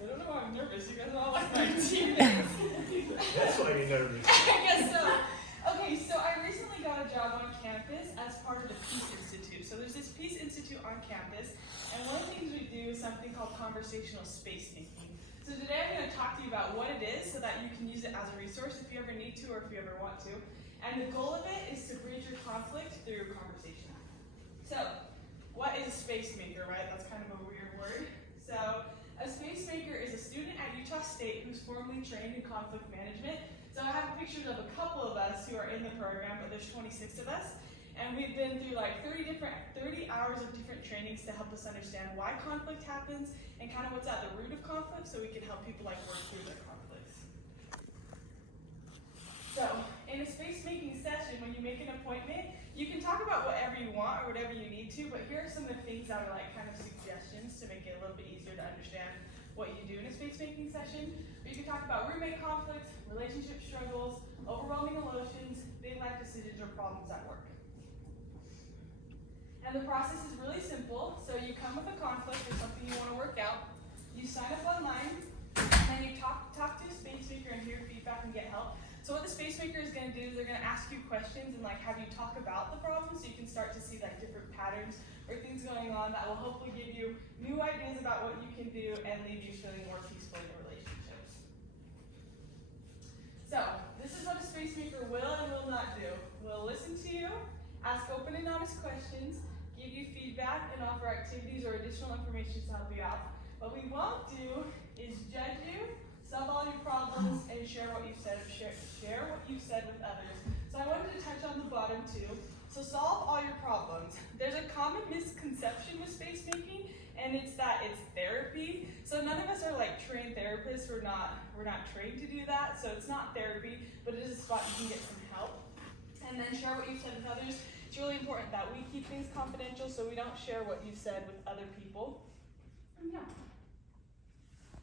I don't know why I'm nervous. You guys are all like my teammates. That's why you're nervous. I guess so. Okay, so I recently got a job on campus as part of the Peace Institute. So there's this Peace Institute on campus, and one of the things we do is something called conversational space making. So today I'm going to talk to you about what it is so that you can use it as a resource if you ever need to or if you ever want to. And the goal of it is to bridge your conflict through conversation. So, what is a space maker, right? That's kind of a weird word. So, a space maker is a student at Utah State who's formally trained in conflict management. So I have pictures of a couple of us who are in the program, but there's 26 of us. And we've been through like 30 hours of different trainings to help us understand why conflict happens and kind of what's at the root of conflict so we can help people like work through their conflicts. So, in a space making session, when you make an appointment, you can talk about whatever you want or whatever you need to, but here are some of the things that are like kind of suggestions to make it a little bit easier to understand what you do in a space making session. But you can talk about roommate conflicts, relationship struggles, overwhelming emotions, big life decisions, or problems at work. And the process is really simple. So you come with a conflict or something you want to work out, you sign up online, and then you talk to a space maker and hear feedback and get help. So what the space maker is going to do is they're going to ask you questions and like have you talk about the problem so you can start to see like different patterns or things going on that will hopefully give you new ideas about what you can do and leave you feeling more peaceful in your relationships. So this is what a space maker will and will not do. We'll listen to you, ask open and honest questions, give you feedback, and offer activities or additional information to help you out. What we won't do is judge you, solve all your problems, and share what you've said with others. So I wanted to touch on the bottom two. So solve all your problems. There's a common misconception with space making, and it's that it's therapy. So none of us are like trained therapists. We're not trained to do that. So it's not therapy, but it is a spot you can get some help. And then share what you've said with others. It's really important that we keep things confidential so we don't share what you've said with other people. Yeah.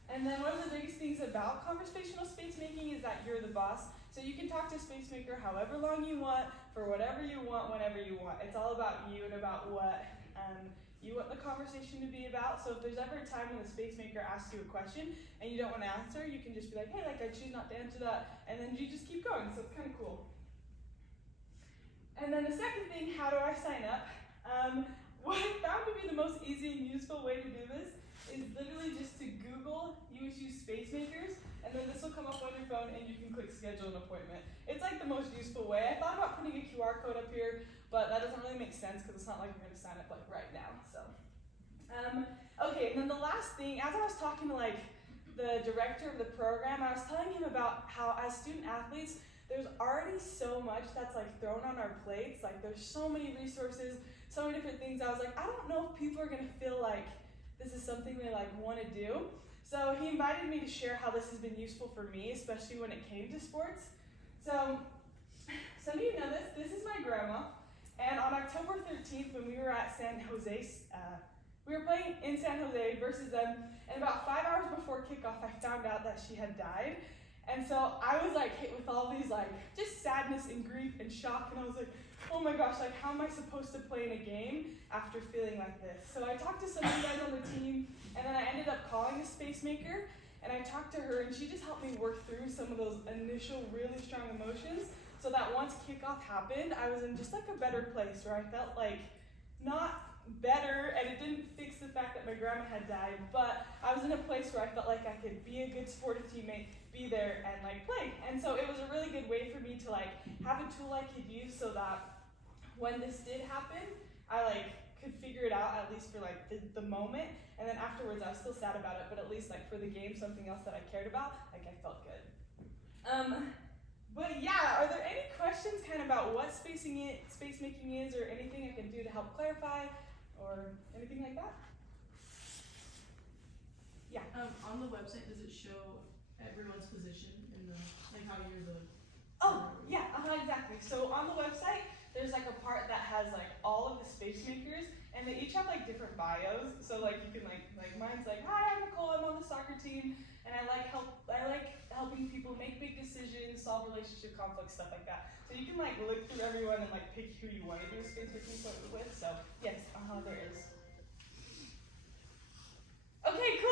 And then one of the biggest things about conversational space making is that you're the boss. So you can talk to a space maker however long you want, for whatever you want, whenever you want. It's all about you and about what you want the conversation to be about. So if there's ever a time when the space maker asks you a question and you don't want to answer, you can just be like, hey, like I choose not to answer that, and then you just keep going. So it's kind of cool. And then the second thing, how do I sign up? What I found to be the most easy and useful way to do this is literally just to Google USU space makers, and then this will come up on your phone and you can click schedule an appointment. It's like the most useful way. I thought about putting a QR code up here, but that doesn't really make sense because it's not like you're going to sign up like right now. So, okay, and then the last thing, as I was talking to like the director of the program, I was telling him about how as student athletes, there's already so much that's like thrown on our plates. Like there's so many resources, so many different things. I was like, I don't know if people are going to feel like this is something they like want to do. So he invited me to share how this has been useful for me, especially when it came to sports. So some of you know this. This is my grandma. And on October 13th, when we were at San Jose, we were playing in San Jose versus them. And about 5 hours before kickoff, I found out that she had died. And so I was like hit with all these like just sadness and grief and shock. And I was like, oh my gosh, like how am I supposed to play in a game after feeling like this? So I talked to some of you guys on the team, and then I ended up calling the space maker, and I talked to her, and she just helped me work through some of those initial really strong emotions so that once kickoff happened, I was in just like a better place where I felt like not better, and it didn't fix the fact that my grandma had died, but I was in a place where I felt like I could be a good sportive teammate, be there, and like play. And so it was a really good way for me to like have a tool I could use so that when this did happen, I like could figure it out at least for like the moment, and then afterwards I was still sad about it, but at least like for the game, something else that I cared about, like I felt good. But yeah, are there any questions kind of about what space making is, or anything I can do to help clarify, or anything like that? Yeah. On the website, does it show everyone's position in the, like how you're the... Oh, yeah, exactly. So on the website, there's like a part that has like all of the space makers, and they each have like different bios. So like you can like mine's like, hi, I'm Nicole, I'm on the soccer team, and I like helping people make big decisions, solve relationship conflicts, stuff like that. So you can like look through everyone and like pick who you want to do space making with. So yes, there is. Okay, cool.